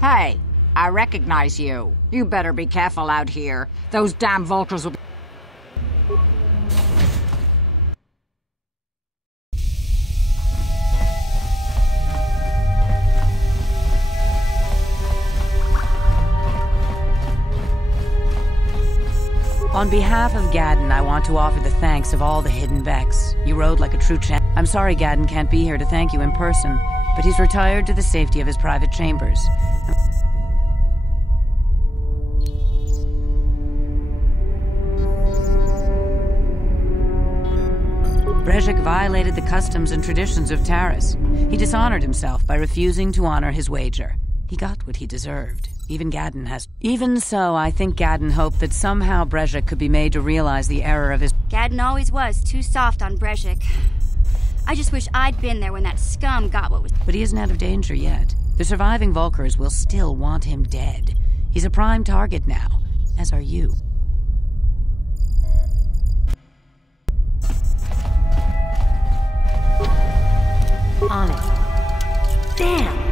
Hey, I recognize you. You better be careful out here. Those damn vultures will be... On behalf of Gadden, I want to offer the thanks of all the hidden Vex. You rode like a true champ. I'm sorry Gadden can't be here to thank you in person, but he's retired to the safety of his private chambers. Brejik violated the customs and traditions of Taris. He dishonored himself by refusing to honor his wager. He got what he deserved. Even Gadden has... Even so, I think Gadden hoped that somehow Brejik could be made to realize the error of his... Gadden always was too soft on Brejik. I just wish I'd been there when that scum got what was... But he isn't out of danger yet. The surviving Vulkars will still want him dead. He's a prime target now, as are you. On it. Damn!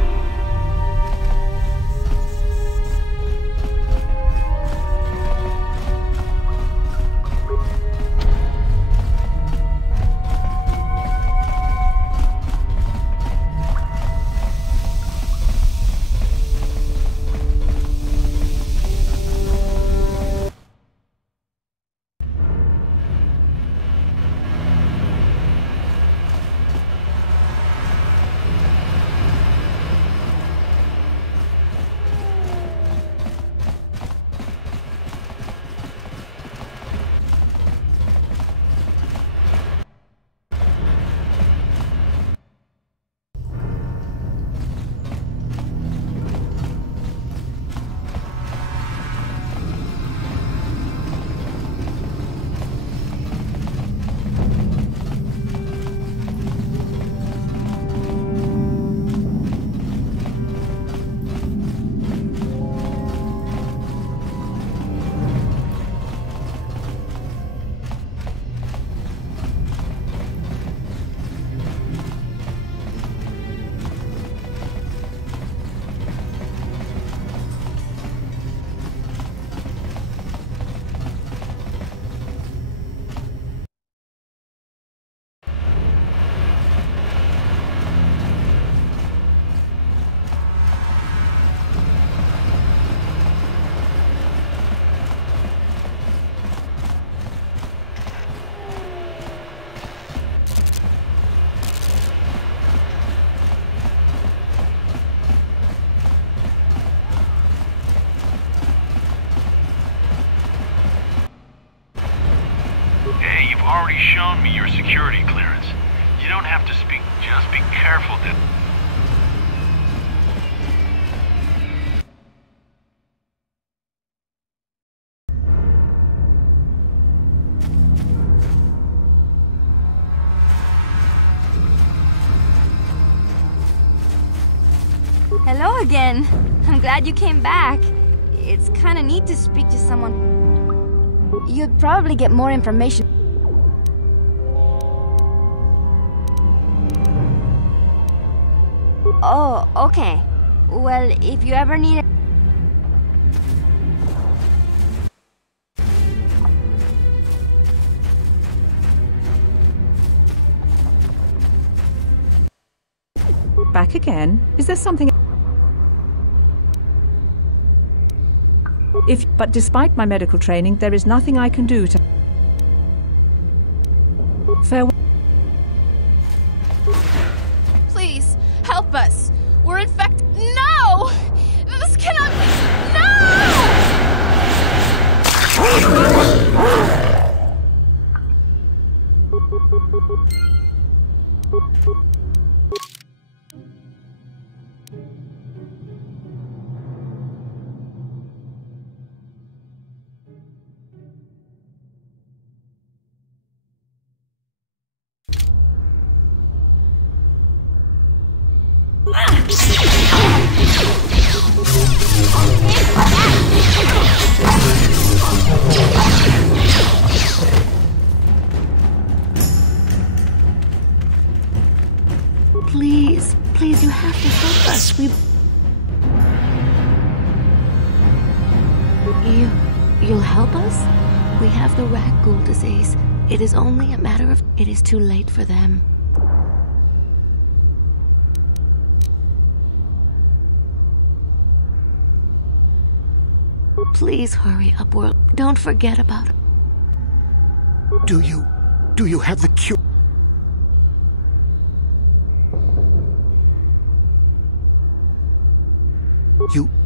I'm glad you came back. It's kind of neat to speak to someone. You'd probably get more information. Oh, okay. Well, if you ever need it. Back again? Is there something... But despite my medical training, there is nothing I can do to... Farewell. Please, help us. We're infected. No! This cannot be. Please, you have to help us. You'll help us? We have the rat ghoul disease. It is only a matter of... It is too late for them. Please hurry up, world. Don't forget about it. Do you have the cure?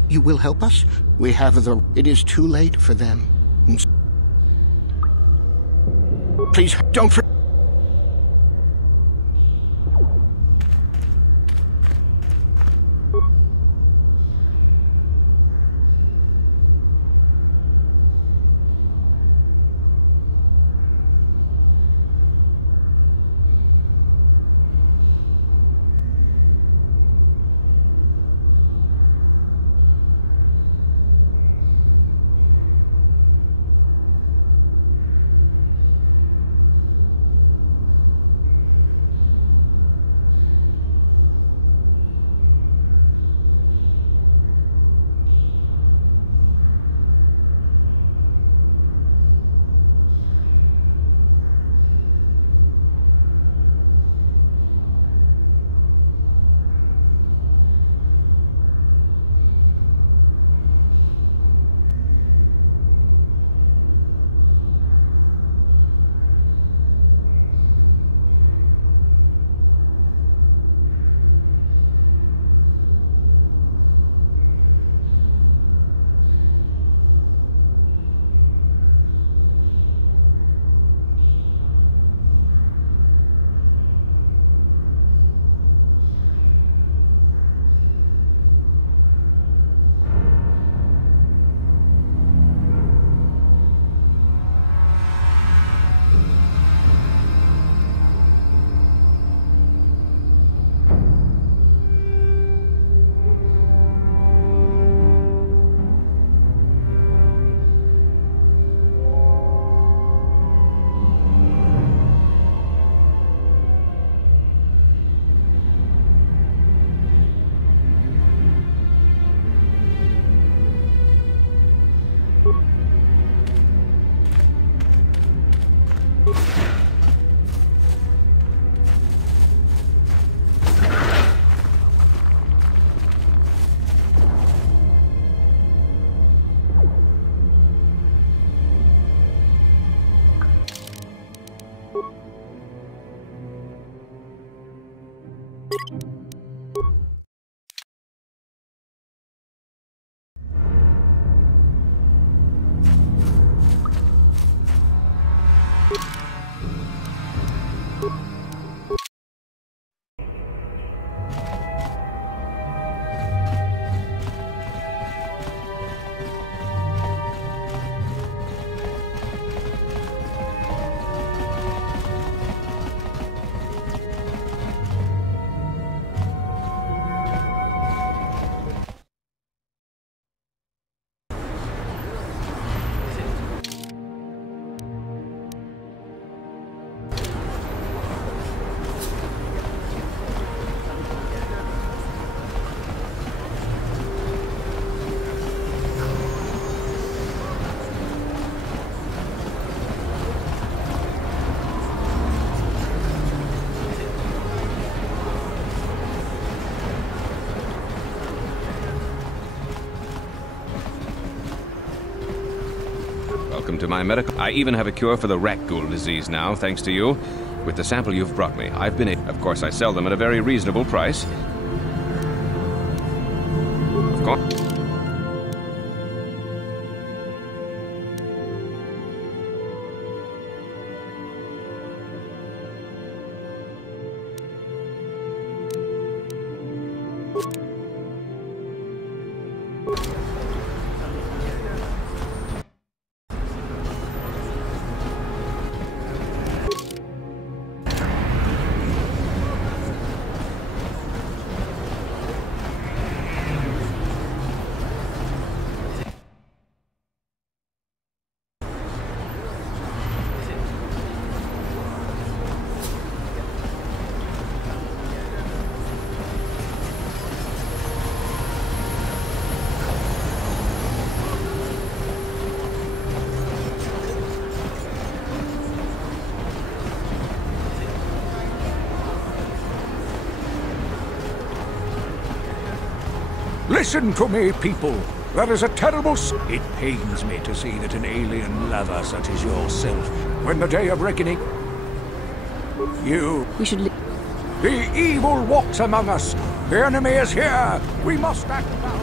You will help us? We have the... It is too late for them. Please, don't forget. to my medical... I even have a cure for the rat ghoul disease now, thanks to you. With the sample you've brought me, I've been... Of course, I sell them at a very reasonable price. Of course. Listen to me, people. There is a terrible... It pains me to see that an alien lover such as yourself, when the day of reckoning... We should... The evil walks among us. The enemy is here. We must act now.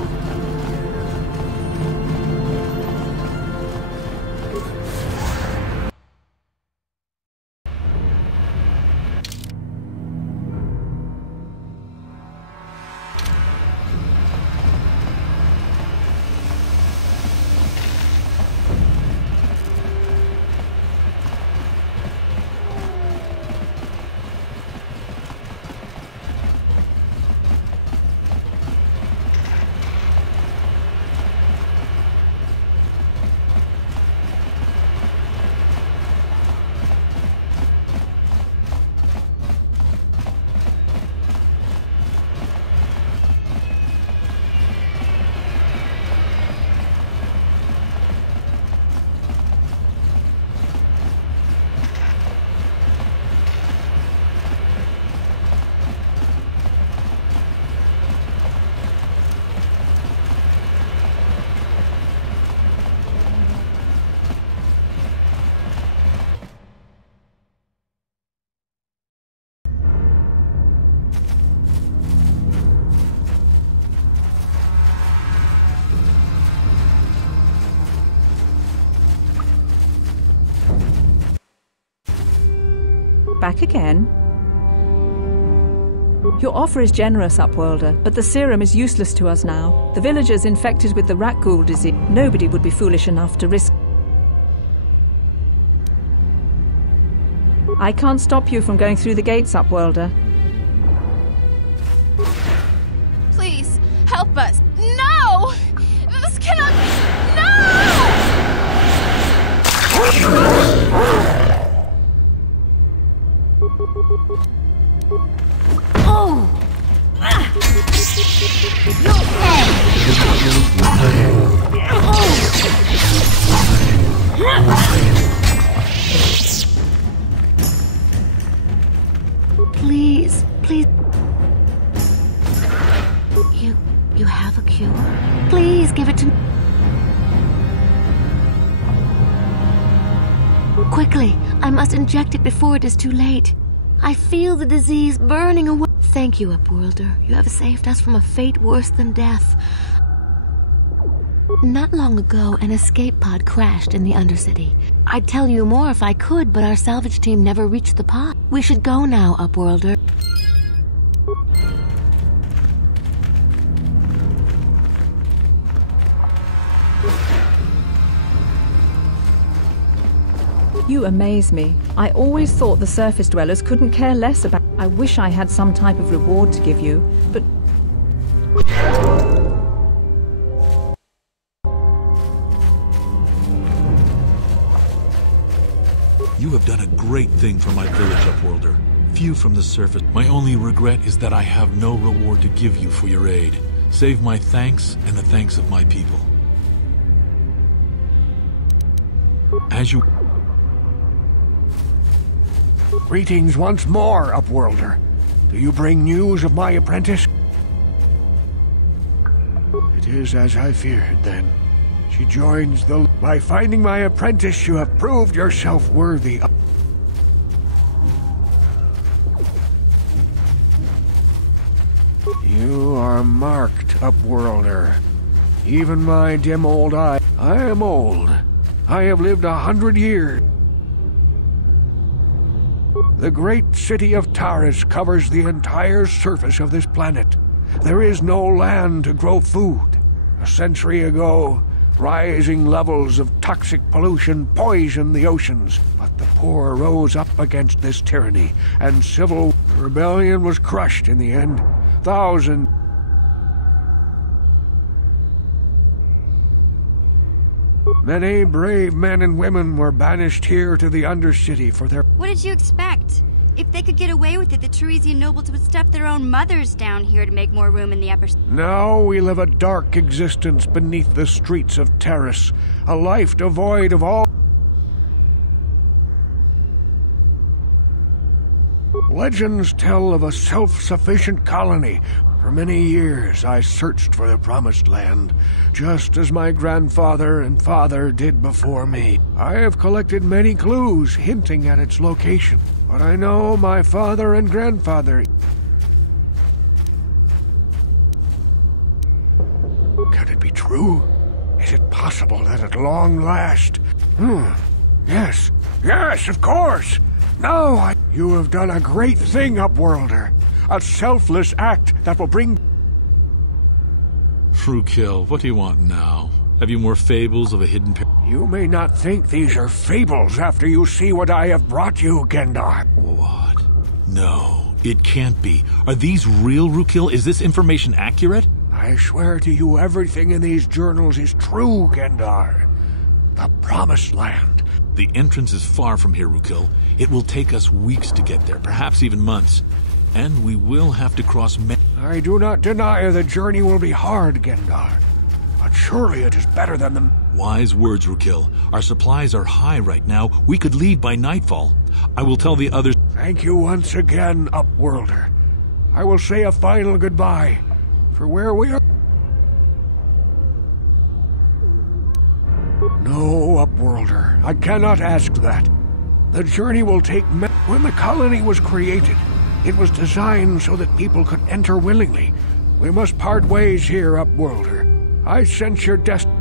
Your offer is generous, Upworlder, but the serum is useless to us now. The villagers infected with the rat ghoul disease. Nobody would be foolish enough to risk... I can't stop you from going through the gates, Upworlder. Please, help us. No! This cannot be... Please, please. You have a cure. Please give it to me. Quickly, I must inject it before it is too late. I feel the disease burning away. Thank you, Upworlder. You have saved us from a fate worse than death. Not long ago, an escape pod crashed in the Undercity. I'd tell you more if I could, but our salvage team never reached the pod. We should go now, Upworlder. You amaze me. I always thought the surface dwellers couldn't care less about... I wish I had some type of reward to give you, but... You have done a great thing for my village, Upworlder. Few from the surface. My only regret is that I have no reward to give you for your aid. Save my thanks and the thanks of my people. As you... Greetings once more, Upworlder. Do you bring news of my apprentice? It is as I feared, then. She joins the... By finding my apprentice, you have proved yourself worthy. You are marked, Upworlder. Even my dim old eye. I am old. I have lived 100 years. The great city of Taris covers the entire surface of this planet. There is no land to grow food. A century ago, rising levels of toxic pollution poisoned the oceans. But the poor rose up against this tyranny, and civil rebellion was crushed in the end. Many brave men and women were banished here to the Undercity for their... What did you expect? If they could get away with it, the Teresian nobles would stuff their own mothers down here to make more room in the upper... Now we live a dark existence beneath the streets of Taris, a life devoid of all... Legends tell of a self-sufficient colony. For many years I searched for the Promised Land, just as my grandfather and father did before me. I have collected many clues hinting at its location, but I know my father and grandfather... Can it be true? Is it possible that at long last... Yes, yes, of course! No, you have done a great thing, Upworlder. A selfless act that will bring... Frukill, what do you want now? Have you more fables of a hidden... You may not think these are fables after you see what I have brought you, Gendar. What? No, it can't be. Are these real, Frukill? Is this information accurate? I swear to you everything in these journals is true, Gendar. The Promised Land. The entrance is far from here, Frukill. It will take us weeks to get there, perhaps even months. And we will have to cross I do not deny the journey will be hard, Gendar. But surely it is better than the... Wise words, Frukill. Our supplies are high right now. We could leave by nightfall. I will tell the others... Thank you once again, Upworlder. I will say a final goodbye. For where we are... No, Upworlder. I cannot ask that. The journey will take... When the colony was created, it was designed so that people could enter willingly. We must part ways here, Upworlder. I sense your destiny.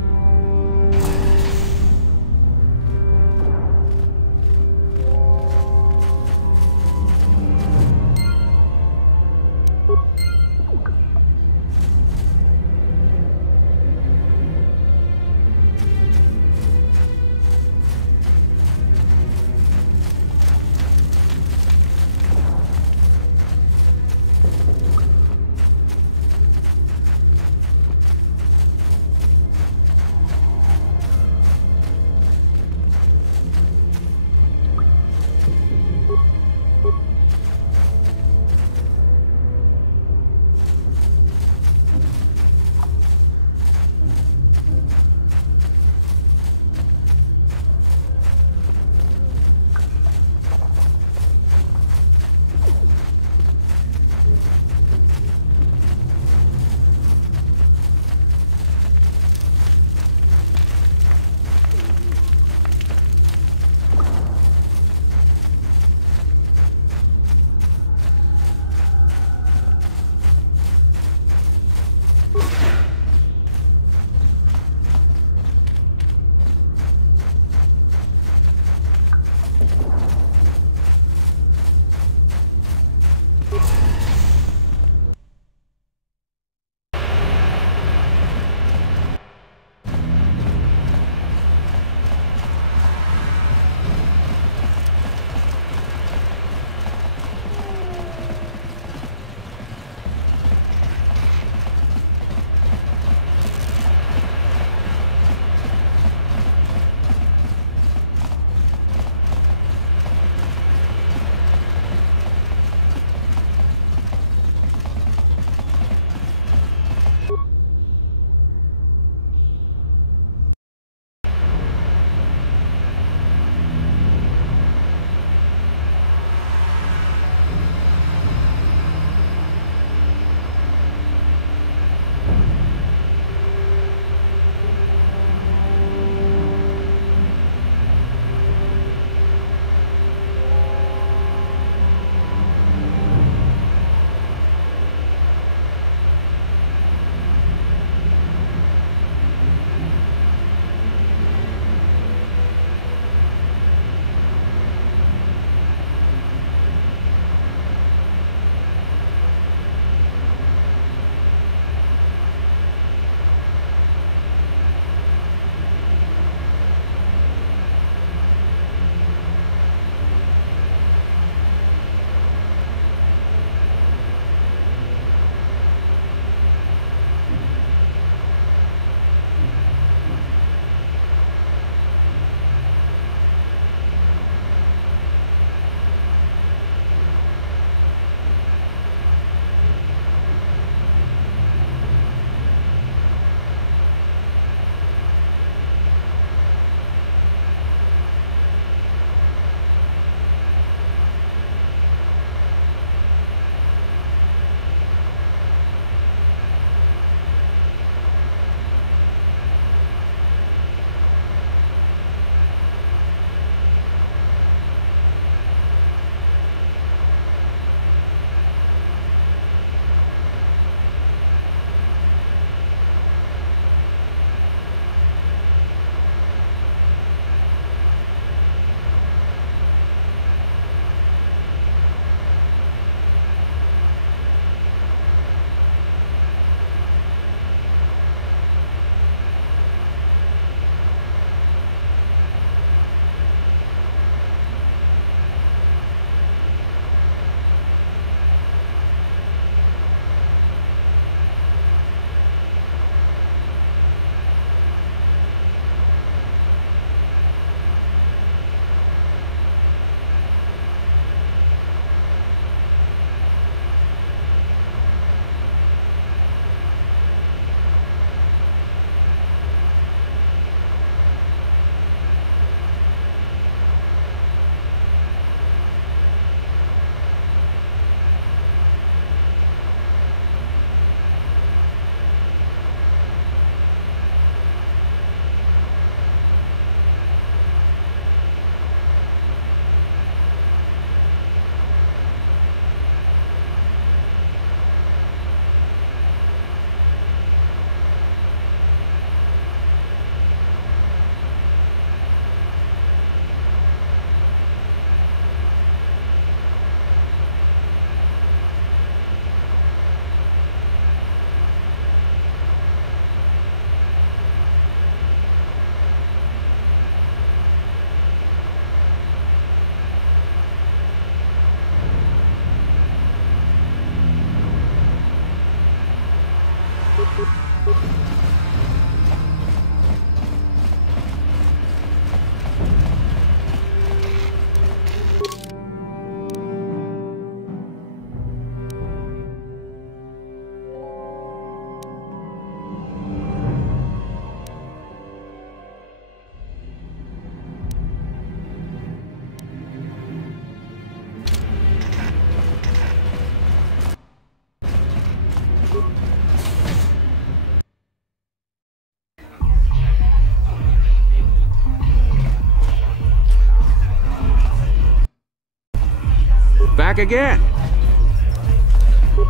back again.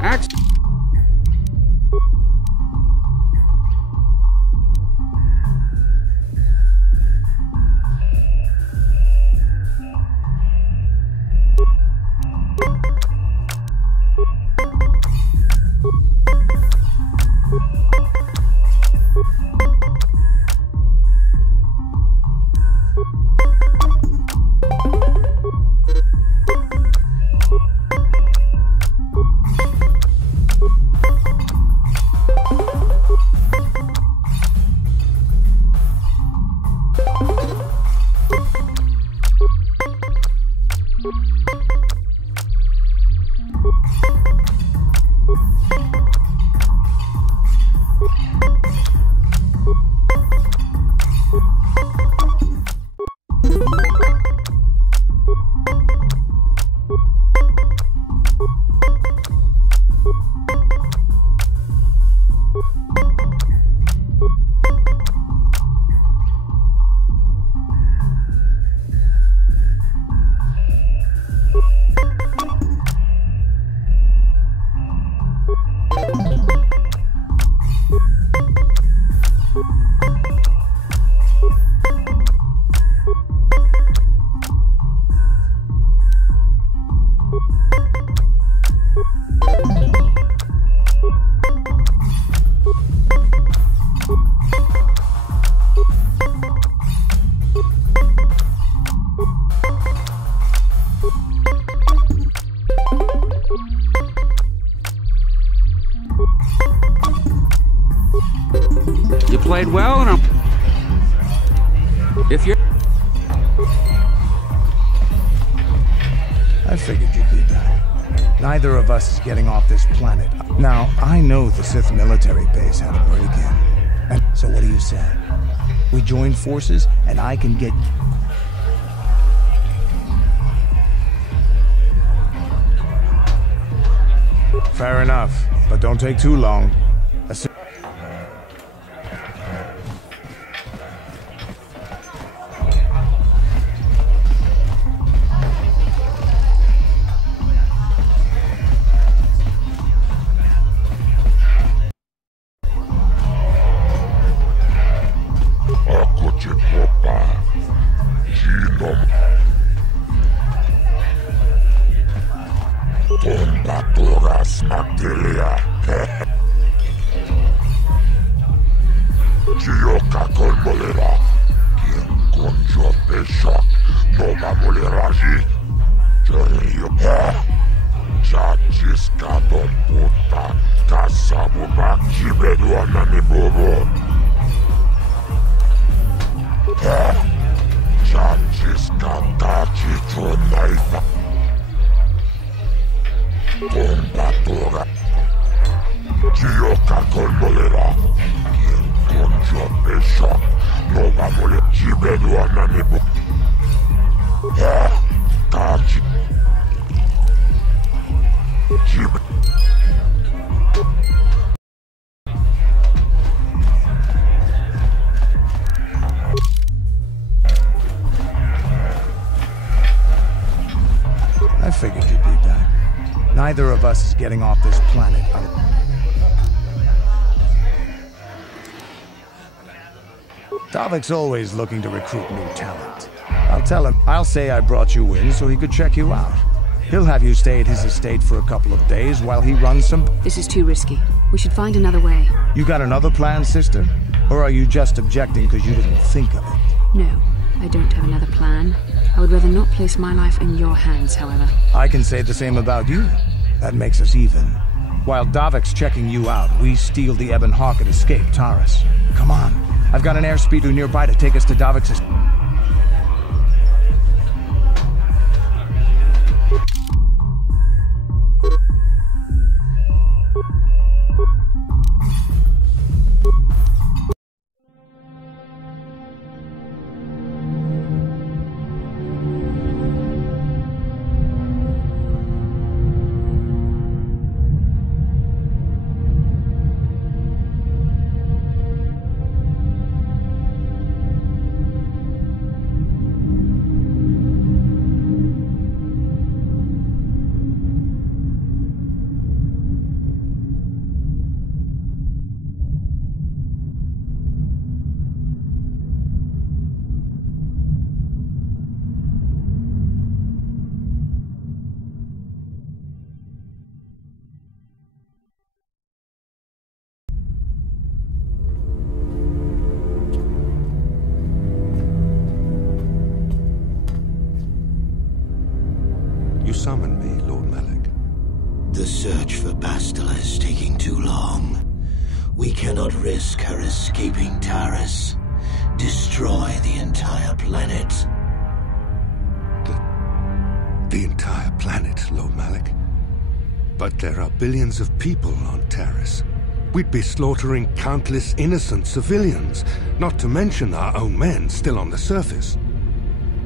Axe. You played well, and if you're... I figured you'd be back. Neither of us is getting off this planet. Now, I know the Sith military base had a break-in. So what do you say? We join forces, and I can get... Fair enough, but don't take too long. I figured you'd be back. Neither of us is getting off this planet. Davik's always looking to recruit new talent. I'll tell him. I'll say I brought you in so he could check you out. He'll have you stay at his estate for a couple of days while he runs some... This is too risky. We should find another way. You got another plan, sister? Or are you just objecting because you didn't think of it? No, I don't have another plan. I would rather not place my life in your hands, however. I can say the same about you. That makes us even. While Davik's checking you out, we steal the Ebon Hawk and escape Taurus. Come on. I've got an airspeeder nearby to take us to Davik's estate. We cannot risk her escaping Taris. Destroy the entire planet. The entire planet, Lord Malik. But there are billions of people on Taris. We'd be slaughtering countless innocent civilians, not to mention our own men still on the surface.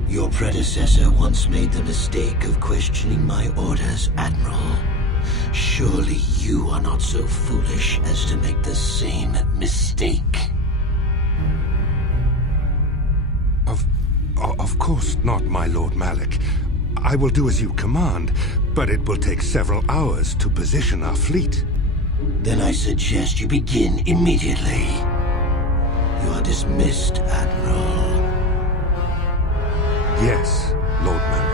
Your predecessor once made the mistake of questioning my orders, Admiral. Surely you are not so foolish as to make the same mistake. Of course not, my Lord Malik. I will do as you command, but it will take several hours to position our fleet. Then I suggest you begin immediately. You are dismissed, Admiral. Yes, Lord Malik.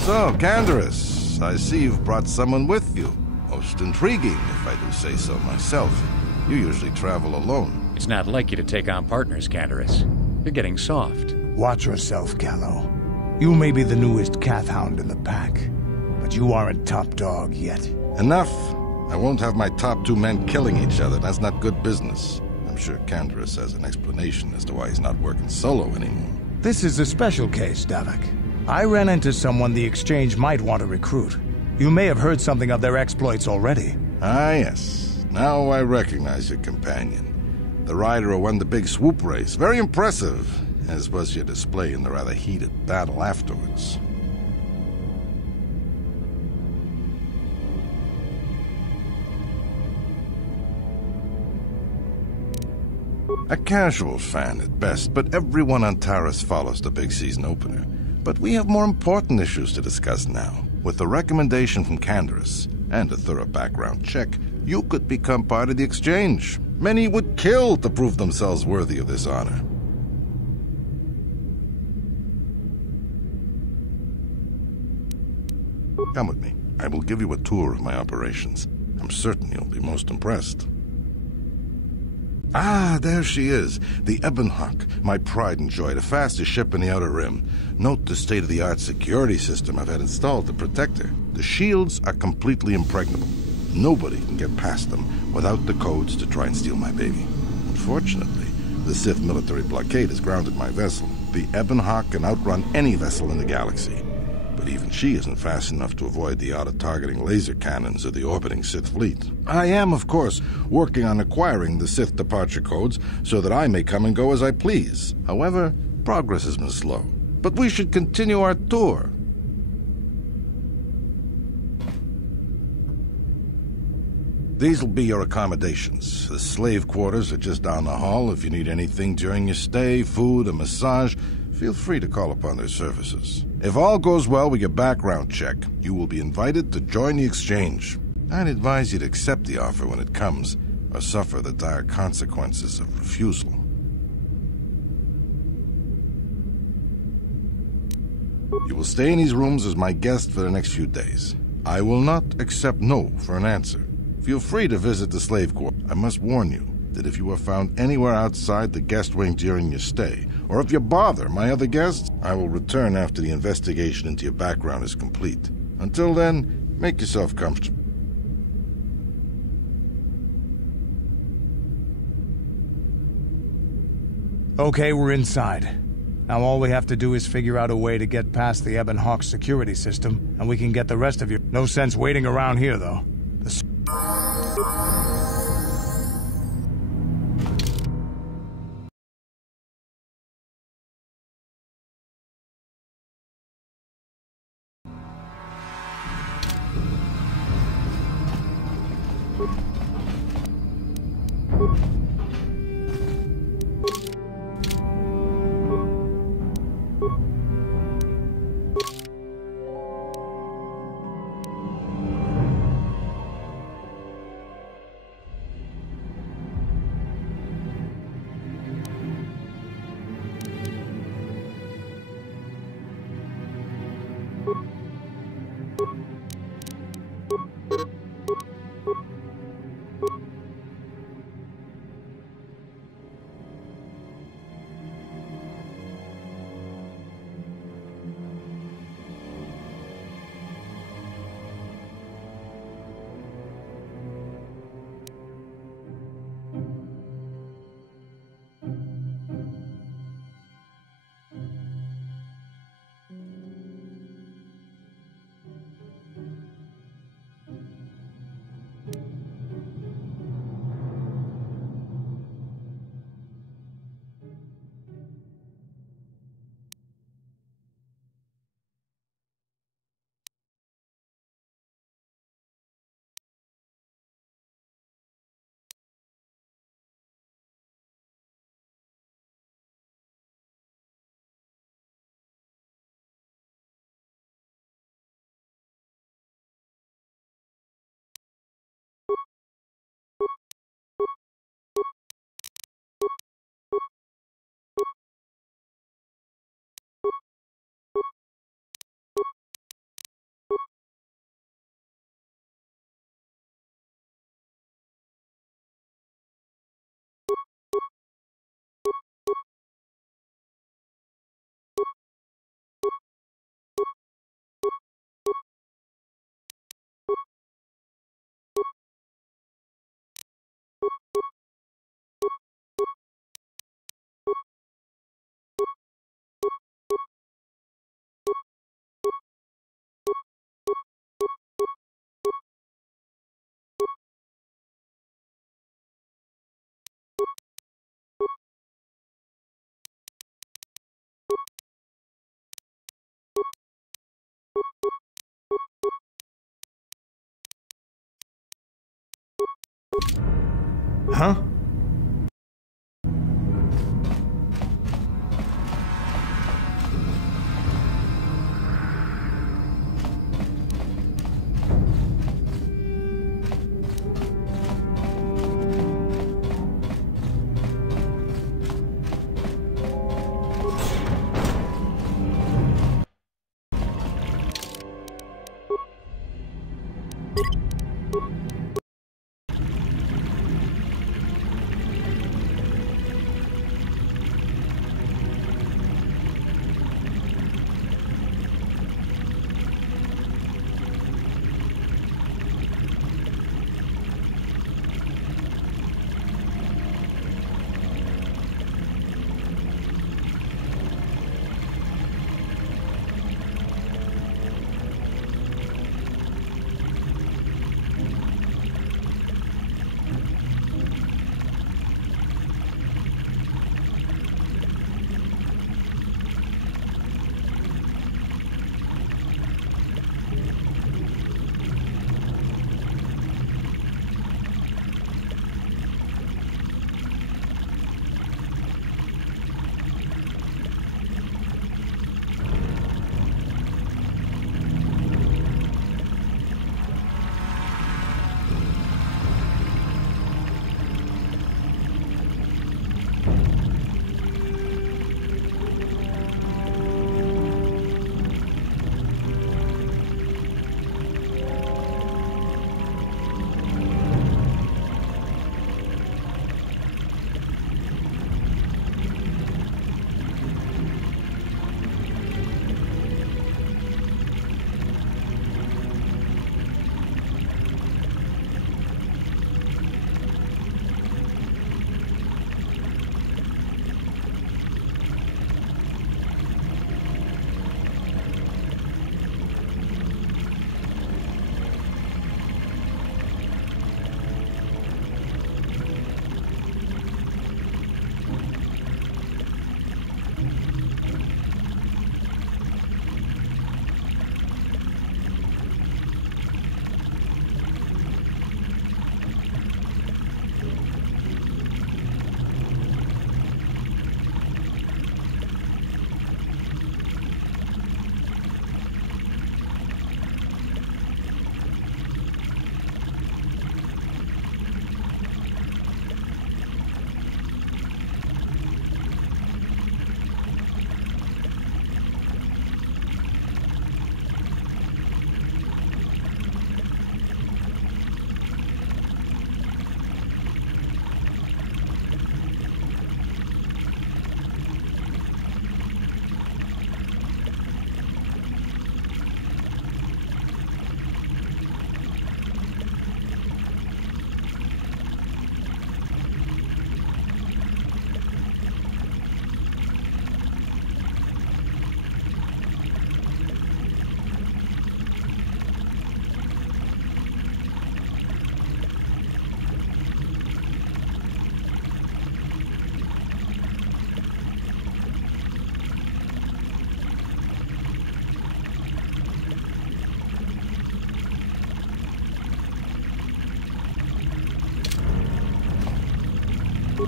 So, Candaris, I see you've brought someone with you. Most intriguing, if I do say so myself. You usually travel alone. It's not like you to take on partners, Candaris. You're getting soft. Watch yourself, Callow. You may be the newest Cath Hound in the pack, but you aren't top dog yet. Enough! I won't have my top 2 men killing each other. That's not good business. I'm sure Candaris has an explanation as to why he's not working solo anymore. This is a special case, Davak. I ran into someone the Exchange might want to recruit. You may have heard something of their exploits already. Ah, yes. Now I recognize your companion. The rider who won the big swoop race. Very impressive, as was your display in the rather heated battle afterwards. A casual fan at best, but everyone on Taris follows the big season opener. But we have more important issues to discuss now. With the recommendation from Candaris and a thorough background check, you could become part of the Exchange. Many would kill to prove themselves worthy of this honor. Come with me. I will give you a tour of my operations. I'm certain you'll be most impressed. Ah, there she is. The Ebonhawk, my pride and joy, the fastest ship in the Outer Rim. Note the state-of-the-art security system I've had installed to protect her. The shields are completely impregnable. Nobody can get past them without the codes to try and steal my baby. Unfortunately, the Sith military blockade has grounded my vessel. The Ebonhawk can outrun any vessel in the galaxy. But even she isn't fast enough to avoid the auto-targeting laser cannons of the orbiting Sith fleet. I am, of course, working on acquiring the Sith departure codes so that I may come and go as I please. However, progress has been slow. But we should continue our tour. These will be your accommodations. The slave quarters are just down the hall. If you need anything during your stay, food, a massage, feel free to call upon their services. If all goes well with your background check, you will be invited to join the Exchange. I'd advise you to accept the offer when it comes, or suffer the dire consequences of refusal. You will stay in these rooms as my guest for the next few days. I will not accept no for an answer. Feel free to visit the slave quarter. I must warn you that if you are found anywhere outside the guest wing during your stay, or if you bother my other guests, I will return after the investigation into your background is complete. Until then, make yourself comfortable. Okay, we're inside. Now all we have to do is figure out a way to get past the Ebonhawk security system, and we can get the rest of you. No sense waiting around here, though. Huh?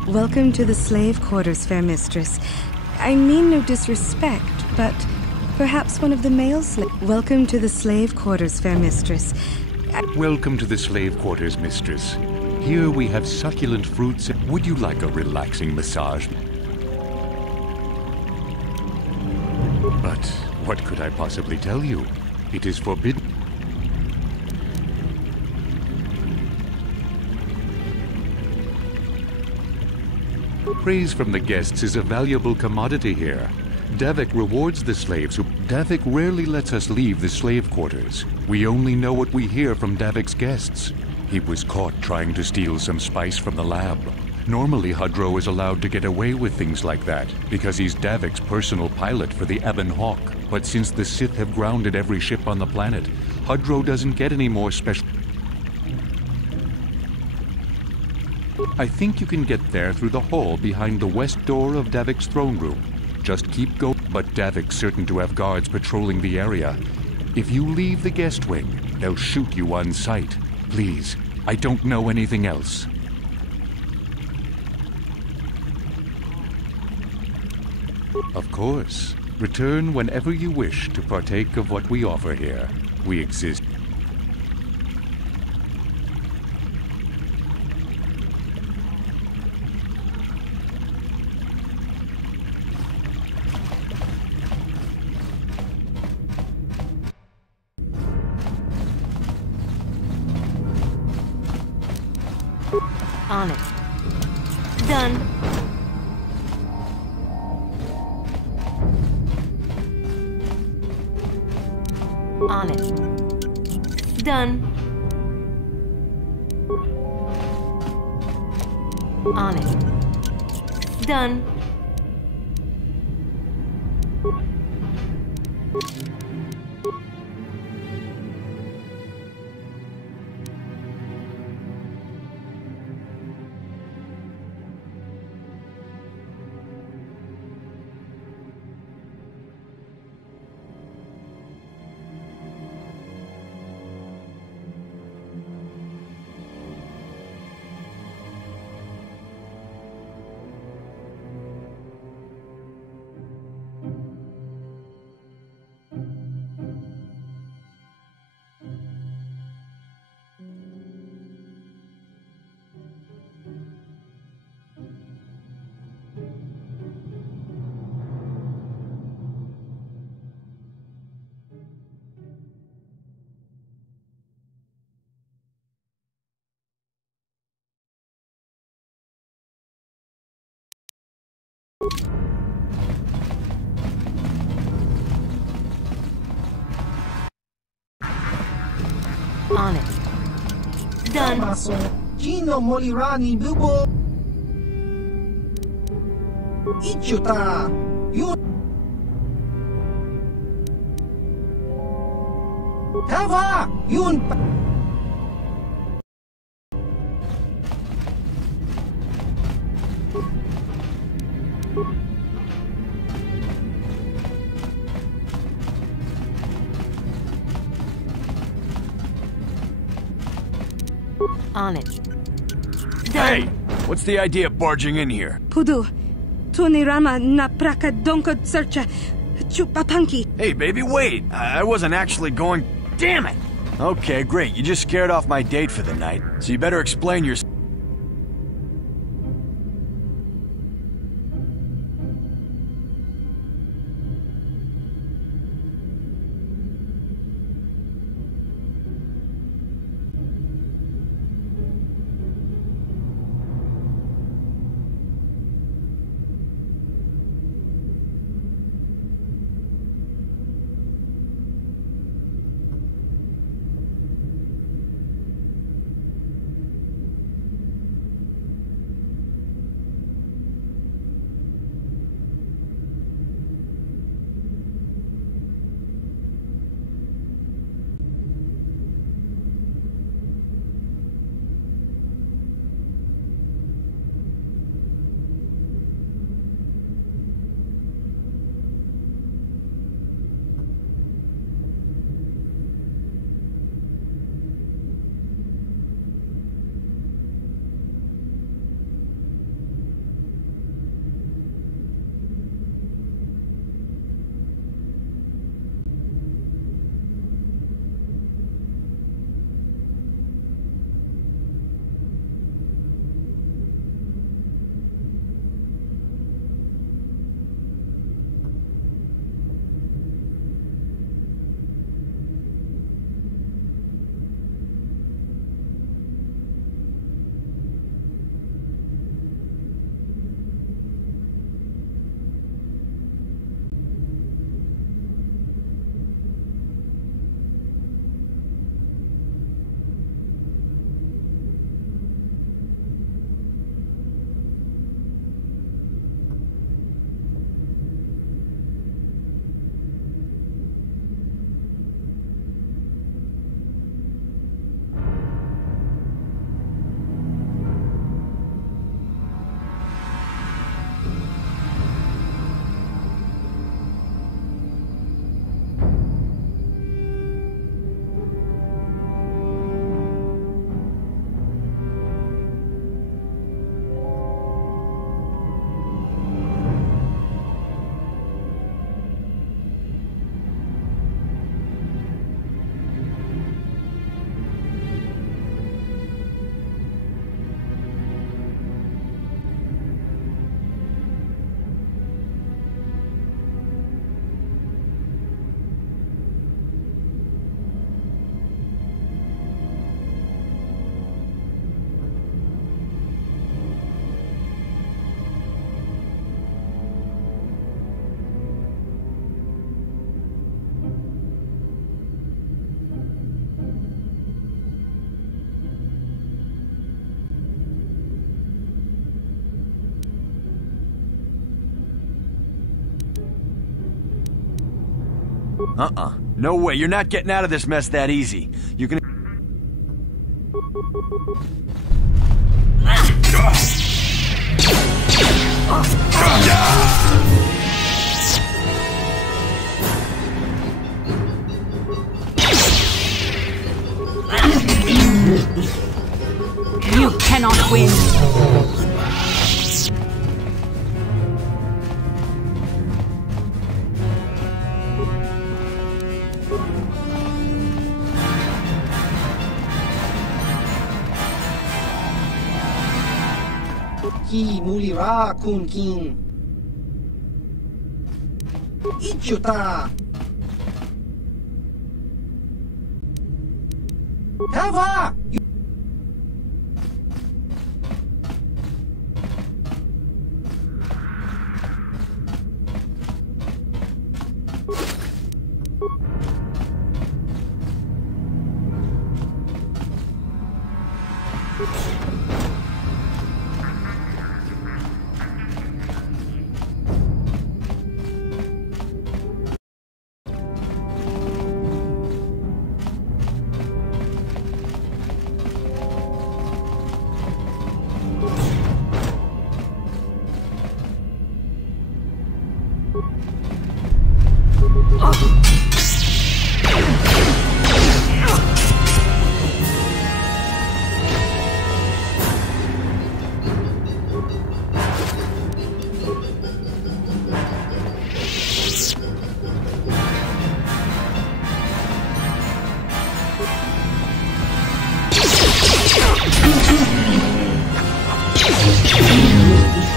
Welcome to the slave quarters, fair mistress. I mean no disrespect, but perhaps one of the male slaves. Welcome to the slave quarters, fair mistress. Welcome to the slave quarters, mistress. Here we have succulent fruits. Would you like a relaxing massage? But what could I possibly tell you? It is forbidden. Praise from the guests is a valuable commodity here. Davik rewards the slaves who... Davik rarely lets us leave the slave quarters. We only know what we hear from Davik's guests. He was caught trying to steal some spice from the lab. Normally, Hudro is allowed to get away with things like that, because he's Davik's personal pilot for the Ebon Hawk. But since the Sith have grounded every ship on the planet, Hudro doesn't get any more special... I think you can get there through the hall behind the west door of Davik's throne room. Just keep going. But Davik's certain to have guards patrolling the area. If you leave the guest wing, they'll shoot you on sight. Please, I don't know anything else. Of course. Return whenever you wish to partake of what we offer here. We exist. On it. Done. On it. Done. On it. Done. On it. Done. Gino Molirani Bubo. Ichuta. You. Hava. Yun. On it. Hey! What's the idea of barging in here? Pudu. Tunirama na praka donko searcha. Chupapanki. Hey, baby, wait! I wasn't actually going... Damn it! Okay, great. You just scared off my date for the night, so you better explain your... No way, you're not getting out of this mess that easy. You're gonna... You cannot win. Ki mulira kun kin. Ichuta. Hava!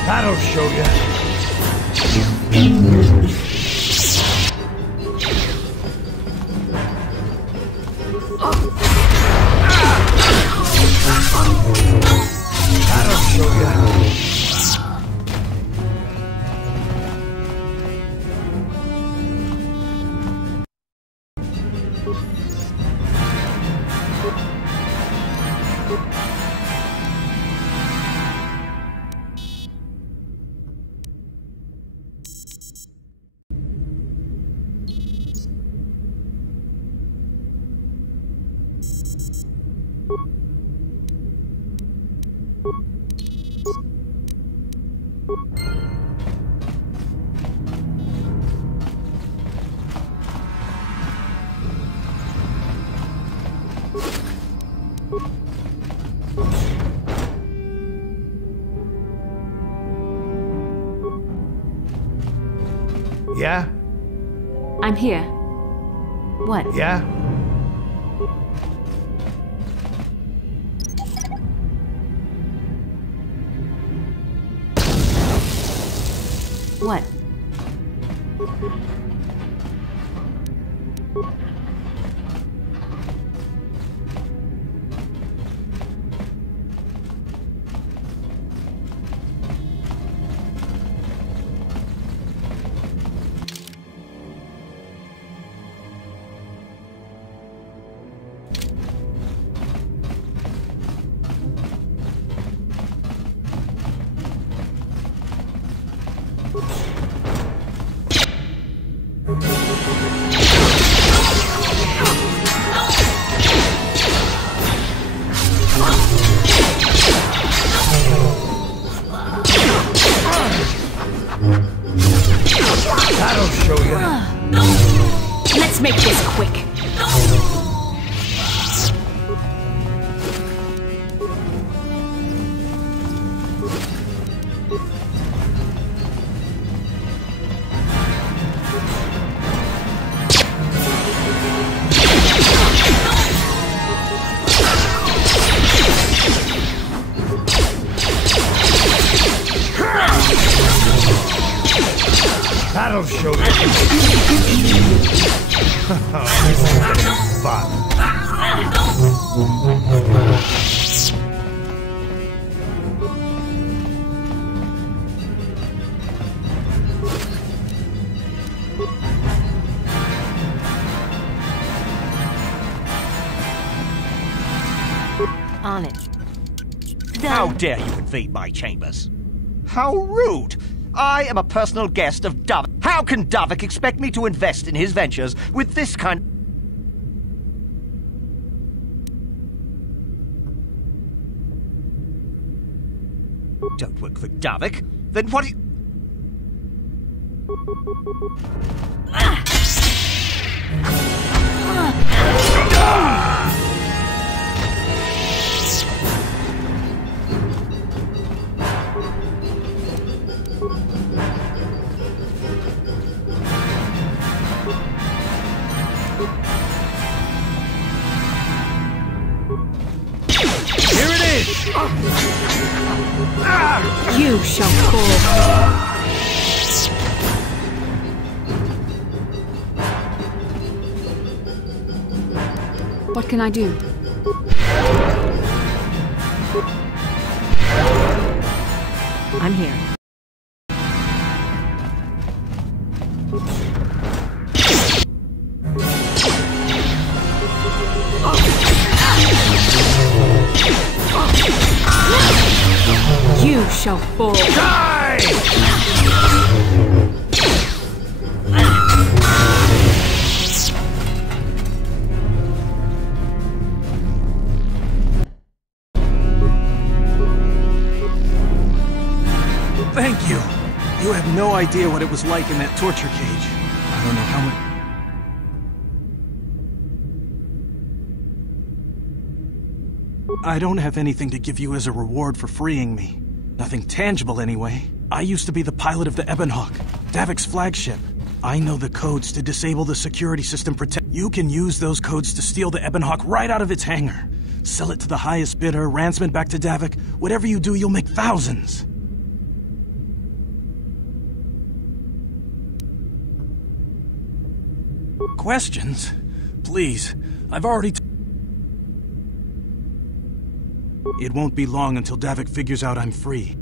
That'll show you. Yeah? I'm here. What? Yeah? What? Let's make this quick. That'll show you. This is fun. On it. How dare you invade my chambers? How rude! I am a personal guest of Dove. How can Davik expect me to invest in his ventures with this kind... Don't work for Davik? Then what do you... Here it is! You shall fall. What can I do? I'm here. You shall fall. Thank you. You have no idea what it was like in that torture cage. I don't know how much... I don't have anything to give you as a reward for freeing me. Nothing tangible, anyway. I used to be the pilot of the Ebonhawk, Davik's flagship. I know the codes to disable the security system protect. You can use those codes to steal the Ebonhawk right out of its hangar. Sell it to the highest bidder, ransom it back to Davik. Whatever you do, you'll make thousands. Questions? Please, I've already... It won't be long until Davik figures out I'm free.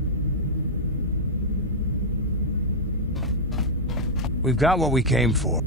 We've got what we came for.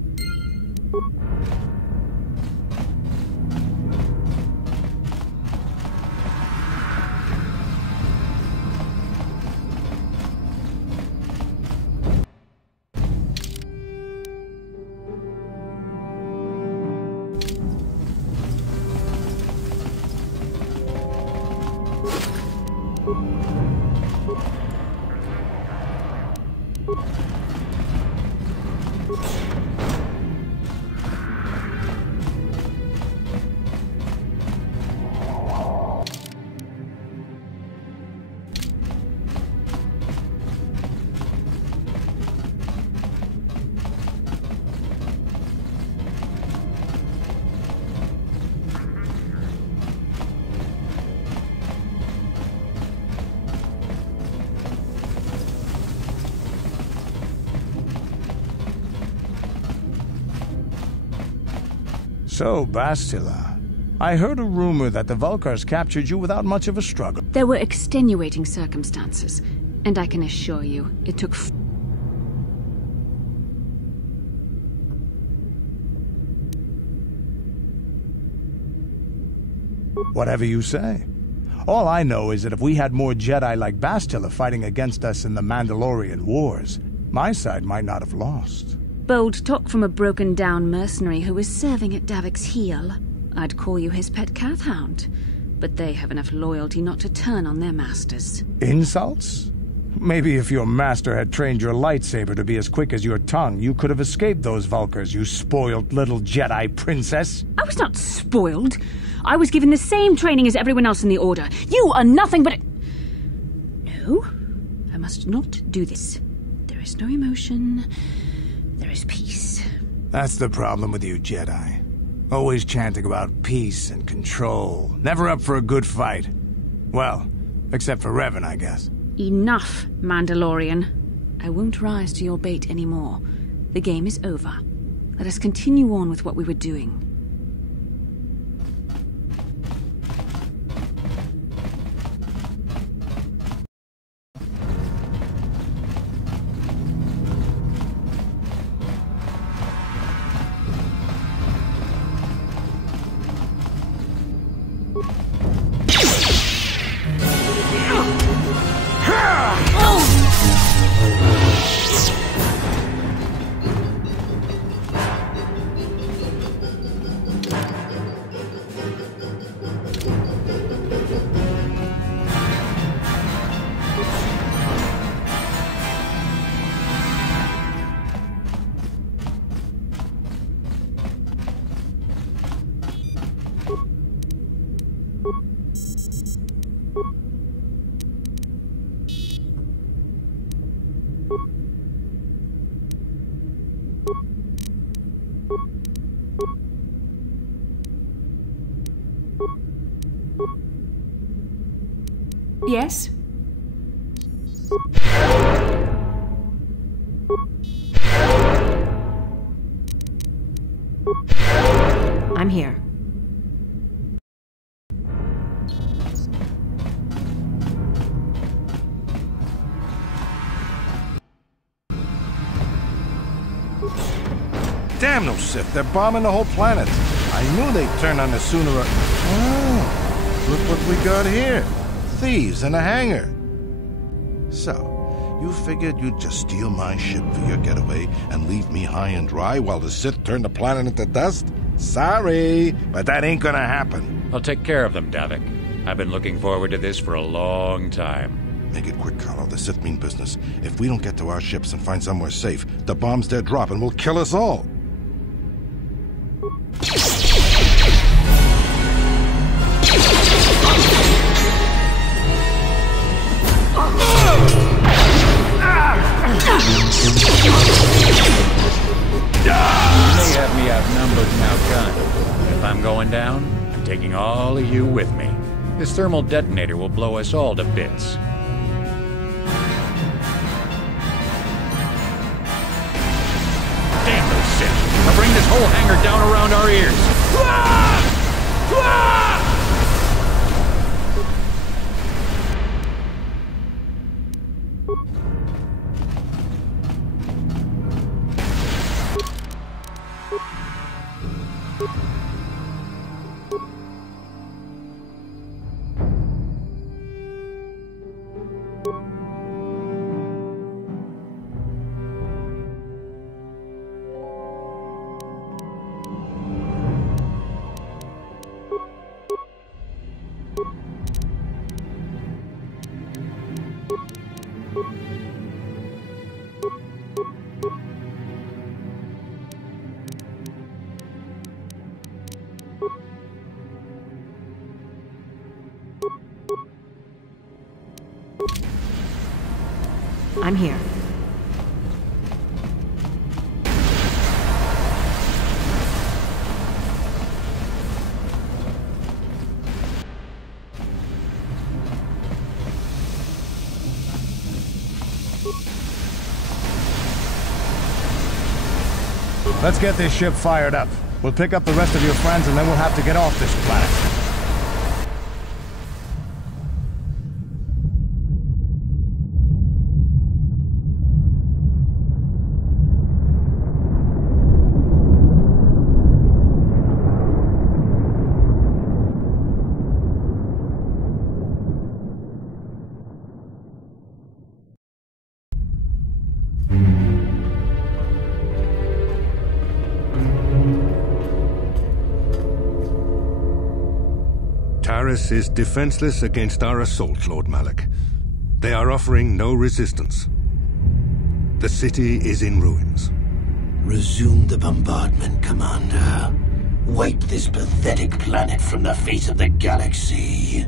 So, Bastila, I heard a rumor that the Vulkars captured you without much of a struggle. There were extenuating circumstances, and I can assure you, it took Whatever you say. All I know is that if we had more Jedi like Bastila fighting against us in the Mandalorian Wars, my side might not have lost. bold talk from a broken-down mercenary who is serving at Davik's heel. I'd call you his pet cat-hound, but they have enough loyalty not to turn on their masters. Insults? Maybe if your master had trained your lightsaber to be as quick as your tongue, you could have escaped those Vulkars, you spoiled little Jedi princess. I was not spoiled. I was given the same training as everyone else in the Order. You are nothing but a... No, I must not do this. There is no emotion. There is peace. That's the problem with you Jedi. Always chanting about peace and control. Never up for a good fight. Well, except for Revan, I guess. Enough, Mandalorian. I won't rise to your bait anymore. The game is over. Let us continue on with what we were doing. Yes? I'm here. Damn those Sith, they're bombing the whole planet. I knew they'd turn on us sooner or... Oh, look what we got here. Thieves in a hangar. So, you figured you'd just steal my ship for your getaway and leave me high and dry while the Sith turn the planet into dust? Sorry, but that ain't gonna happen. I'll take care of them, Davik. I've been looking forward to this for a long time. Make it quick, Carlo. The Sith mean business. If we don't get to our ships and find somewhere safe, the bombs they're dropping will kill us all. They have me outnumbered and outgunned. If I'm going down, I'm taking all of you with me. This thermal detonator will blow us all to bits. Damn those Sith! I'll bring this whole hangar down around our ears. I'm here. Let's get this ship fired up. We'll pick up the rest of your friends and then we'll have to get off this planet. Taris is defenseless against our assault, Lord Malak. They are offering no resistance. The city is in ruins. Resume the bombardment, Commander. Wipe this pathetic planet from the face of the galaxy.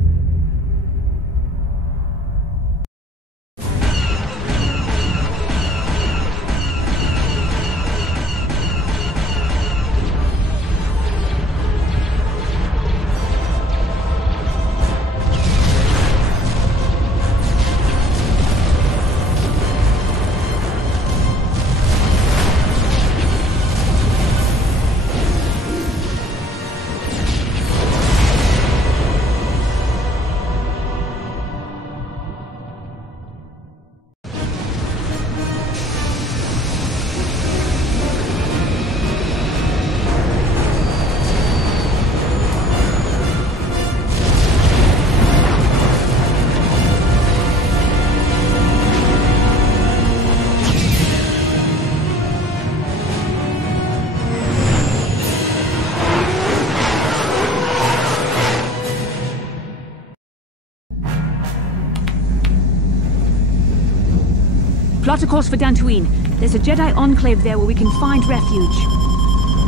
Plot a course for Dantooine. There's a Jedi enclave there where we can find refuge.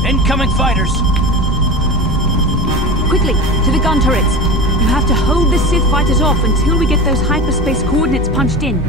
Incoming fighters! Quickly, to the gun turrets. You have to hold the Sith fighters off until we get those hyperspace coordinates punched in.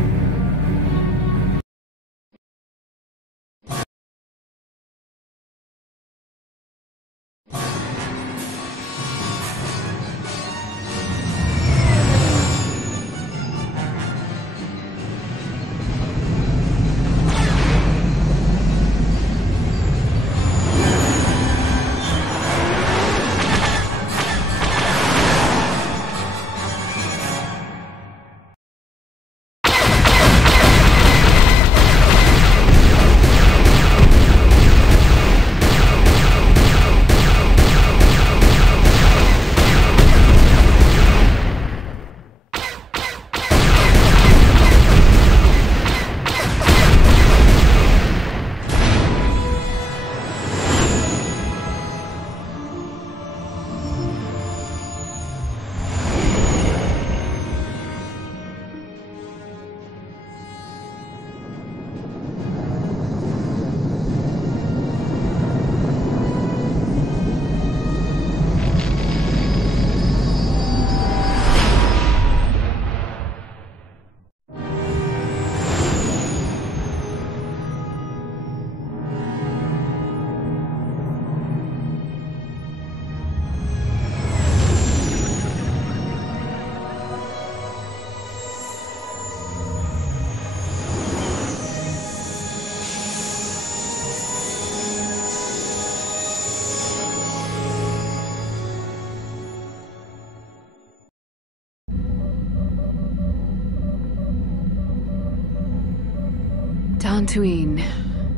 Dantooine.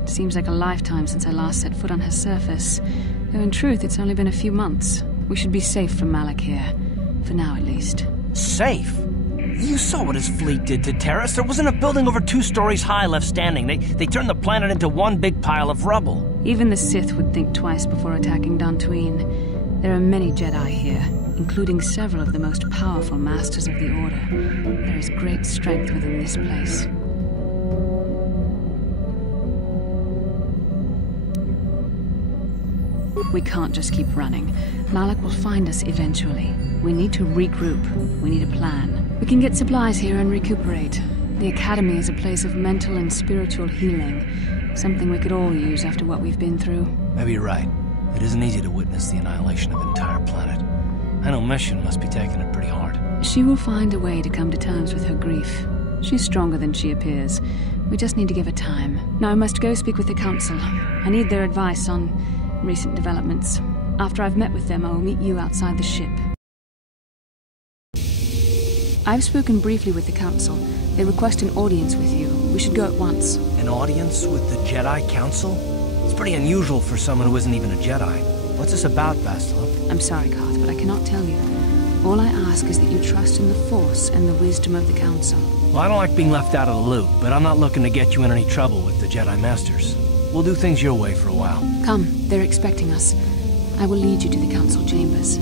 Seems like a lifetime since I last set foot on her surface. Though in truth, it's only been a few months. We should be safe from Malak here. For now, at least. Safe? You saw what his fleet did to Terrace. There wasn't a building over 2 stories high left standing. They turned the planet into one big pile of rubble. Even the Sith would think twice before attacking Dantooine. There are many Jedi here, including several of the most powerful masters of the Order. There is great strength within this place. We can't just keep running. Malak will find us eventually. We need to regroup. We need a plan. We can get supplies here and recuperate. The Academy is a place of mental and spiritual healing. Something we could all use after what we've been through. Maybe you're right. It isn't easy to witness the annihilation of an entire planet. I know Mission must be taking it pretty hard. She will find a way to come to terms with her grief. She's stronger than she appears. We just need to give her time. Now I must go speak with the Council. I need their advice on recent developments. After I've met with them, I will meet you outside the ship. I've spoken briefly with the Council. They request an audience with you. We should go at once. An audience with the Jedi Council? It's pretty unusual for someone who isn't even a Jedi. What's this about, Bastila? I'm sorry, Koth, but I cannot tell you. All I ask is that you trust in the Force and the wisdom of the Council. Well, I don't like being left out of the loop, but I'm not looking to get you in any trouble with the Jedi Masters. We'll do things your way for a while. Come, they're expecting us. I will lead you to the Council chambers.